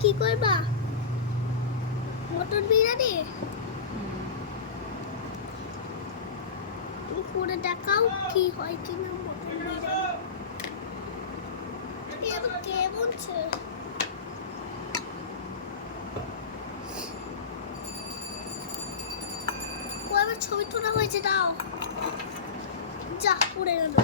কি করবা? মটন বিরিয়ানি তুমি করে দেখাও কি হয় কিনা মটন বিরিয়ানি। এবার কে বলছে? কয়বার ছবি তোলা হয়েছে দাও। যা পড়ে গেল।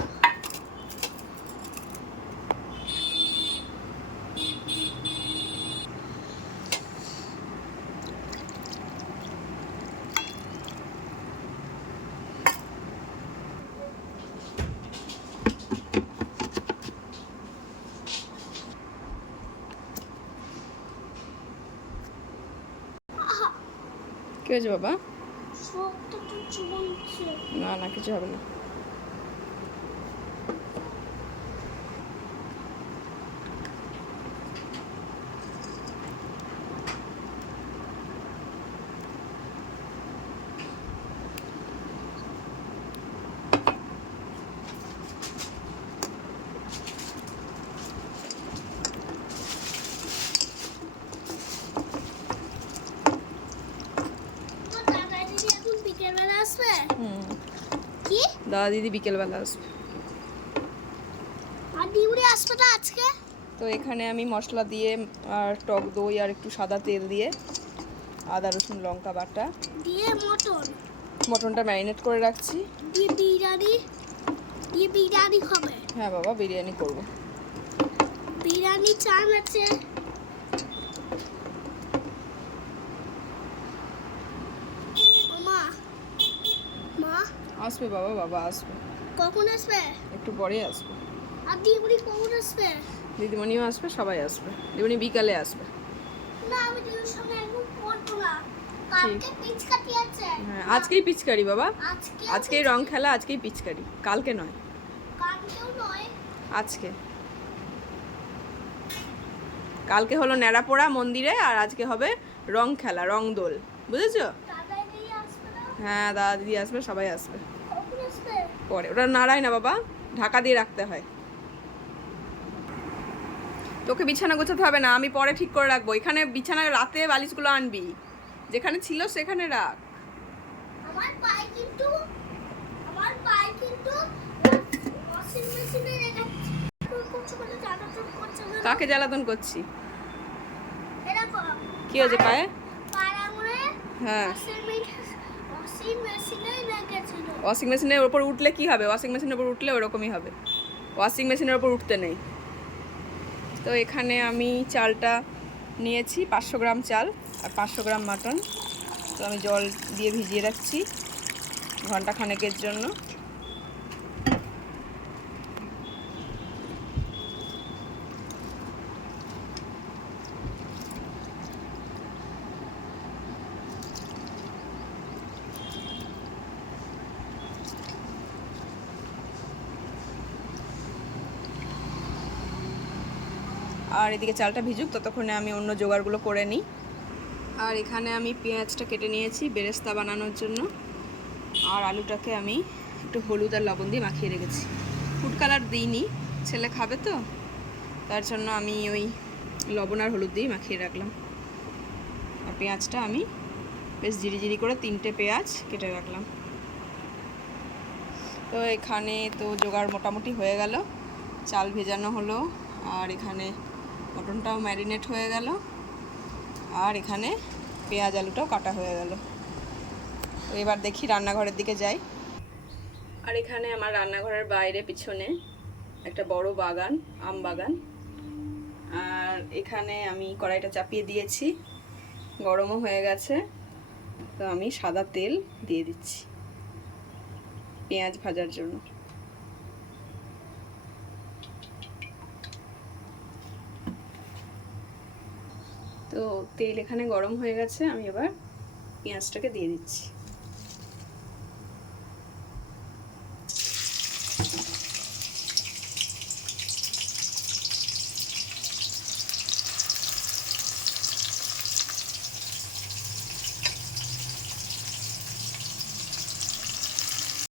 কি হয়েছে বাবা? সবটা তো চুবনছে। না না, কিছু হবে না। কি? দাদা দিদি বিকেলবেলা আসবে। আর দিউরে আসবে না আজকে? তো এখানে আমি মশলা দিয়ে আর টক দই আর একটু সাদা তেল দিয়ে আদা রসুন লঙ্কা বাটা দিয়ে মটনটা ম্যারিনেট করে রাখছি। দিয়ে বিরিয়ানি হবে। হ্যাঁ বাবা, বিরিয়ানি করব। বিরিয়ানি চাল আছে। মা মা আসবে বাবা, বাবা আসবে। কখন আসবে? একটু পরে আসবে। আর দিউরি কখন আসবে? দিদিমণিও আসবে, সবাই আসবে। দিদিমণি বিকালে আসবে। না আমি দিউরির সঙ্গে একদম পড়বো না। কালকে পিচকাটি আছে। হ্যাঁ, আজকেই পিচকারি বাবা। আজকে আজকেই রং খেলা, আজকেই পিচকারি, কালকে নয়। কালকেও নয়। আজকে। কালকে হলো ন্যাড়াপোড়া মন্দিরে, আর আজকে হবে রং খেলা, রং দোল, বুঝেছো? দাদা দিদি আসবে না? হ্যাঁ, দাদা দিদি আসবে, সবাই আসবে। কখন আসবে? পরে ওটা নাড়াই না বাবা, ঢাকা দিয়ে রাখতে হয়। তোকে বিছানা গোছাতে হবে না, আমি পরে ঠিক করে রাখবো। এখানে বিছানা রাতে বালিশগুলো আনবি, যেখানে ছিল সেখানে রাখ। আমার পায়ে কিন্তু ওয়াশিং মেশিনে রেখেছি। করছো বলে জ্বালাতন করছে না। কাকে জ্বালাতন করছি? এরকম কি হয়েছে পায়ে? পায়ের আঙুলে হ্যাঁ, ওয়াশিং মেশিনে রেখেছিল। ওয়াশিং মেশিনের ওপর উঠলে কি হবে? ওয়াশিং মেশিনের ওপর উঠলে ওরকমই হবে। ওয়াশিং মেশিনের ওপর উঠতে নেই। তো এখানে আমি চালটা নিয়েছি 500 গ্রাম চাল আর 500 গ্রাম মাটন। তো আমি জল দিয়ে ভিজিয়ে রাখছি ঘন্টা খানেকের জন্য। আর এদিকে চালটা ভিজুক, ততক্ষণে আমি অন্য জোগাড়গুলো করে নিই। আর এখানে আমি পেঁয়াজটা কেটে নিয়েছি বেরেস্তা বানানোর জন্য। আর আলুটাকে আমি একটু হলুদ আর লবণ দিয়ে মাখিয়ে রেখেছি। ফুড কালার দিইনি, ছেলে খাবে তো, তার জন্য আমি ওই লবণ আর হলুদ দিয়ে মাখিয়ে রাখলাম। আর পেঁয়াজটা আমি বেশ জিরি করে 3টে পেঁয়াজ কেটে রাখলাম। তো এখানে তো জোগাড় মোটামুটি হয়ে গেল। চাল ভেজানো হলো, আর এখানে মটনটাও ম্যারিনেট হয়ে গেল, আর এখানে পেঁয়াজ আলুটাও কাটা হয়ে গেল। তো এবার দেখি রান্নাঘরের দিকে যাই। আর এখানে আমার রান্নাঘরের বাইরে পিছনে একটা বড় বাগান, আম বাগান। আর এখানে আমি কড়াইটা চাপিয়ে দিয়েছি, গরমও হয়ে গেছে। তো আমি সাদা তেল দিয়ে দিচ্ছি পেঁয়াজ ভাজার জন্য। তো তেল এখানে গরম হয়ে গেছে, আমি এবার পেঁয়াজটাকে দিয়ে দিচ্ছি।